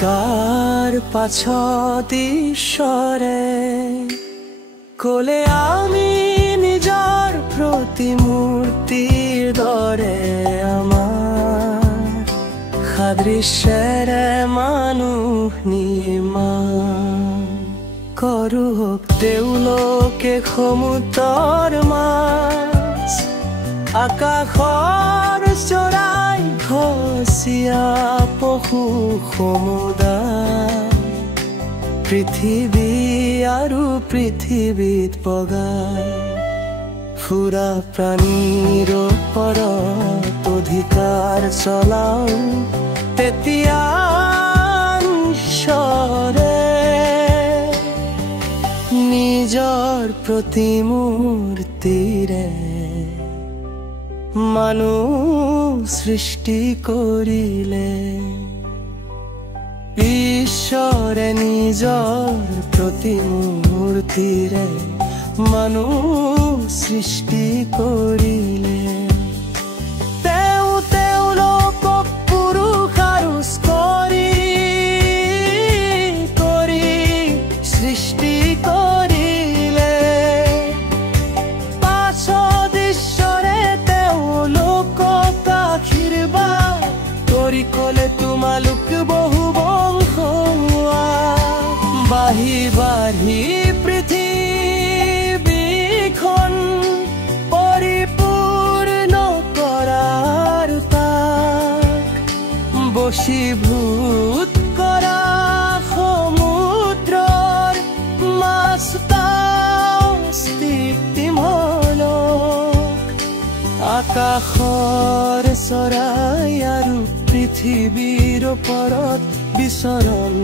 কাৰ পাছত ঈশ্বৰে ক'লে আমি নিজৰ প্ৰতিমূৰ্তিৰ দৰে আমাৰ সাদৃশ্যেৰে মানুহ নিৰ্মাণ কৰোঁ। তেওঁলোকে সমুদ্ৰৰ মাছ, আকাশৰ চৰাই, ঘৰচীয়া পশু সমুদায়, পৃথিৱী আৰু পৃথিৱীত বগাই ফুৰা প্ৰাণীৰ ওপৰত অধিকাৰ চলাও। তেতিয়া ঈশ্বৰে নিজৰ প্ৰতিমূৰ্তিৰে মানুহ সৃষ্টি কৰিলে। ঈশ্বৰে নিজৰ প্ৰতিমূৰ্তিৰে মানুহ সৃষ্টি কৰিলে। তেওঁলোকক পুৰুষ আৰু কৰি সৃষ্টি কৰিলে। পাছত ঈশ্বৰে তেওঁলোকক আশীৰ্বাদ কৰি ক'লে তোমালোক বহু বংশ হোৱা, বাঢ়ি বাঢ়ি পৃথিৱীখন পৰিপূৰ্ণ কৰাৰ তাক বশীভূত কৰা। সমুদ্ৰৰ মাছ আকাশৰ চৰাই আৰু পৃথিৱীৰ ওপৰত বিচৰণ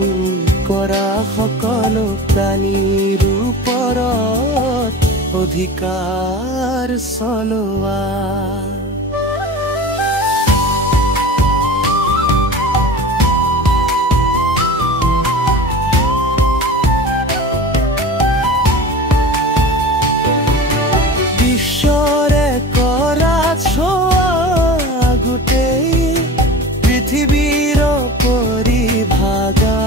কৰা সকলো প্ৰাণীৰ ওপৰত অধিকাৰ চলোৱা। ঈশ্বৰে কৰা ছোৱা গোটেই পৃথিৱীৰ পৰিভাগা,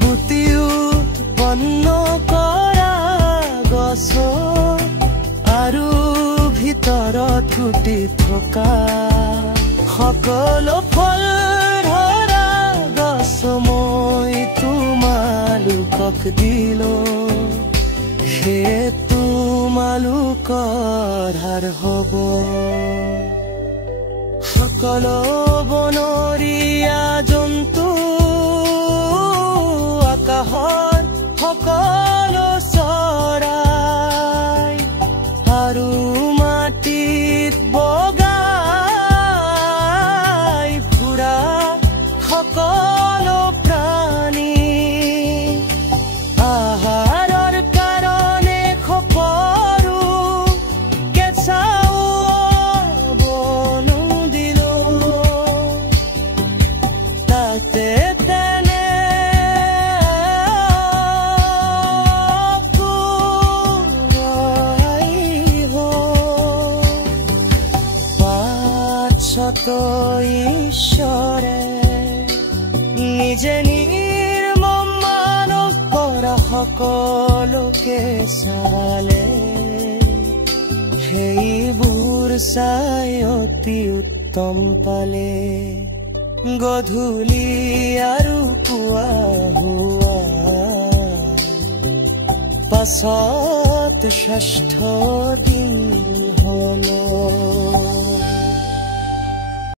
বুটি উৎপন্ন কৰা গছ আৰু ভিতৰত গুটি থকা সকলো ফল ধৰা গছ মই তোমালোকক দিলোঁ। সেয়ে তোমালোকৰ হাৰ হ'ব। সকলো বনৰীয়া জন্তু, আকাশৰ সকলো চৰাই আৰু মাটিত বগাই ফুৰা সকলো প্ৰাণী, আহাৰৰ কাৰণে খপৰো কেঁচাও বনো দিলোঁ। তাতে তেনে ঈশ্বৰে নিজে নিৰ্মম মানৱ কৰা সকলোকে চালে। সেইবোৰ চাই অতি উত্তম পালে। গধূলি আৰু পুৱা হোৱা পাছত ষষ্ঠ দিন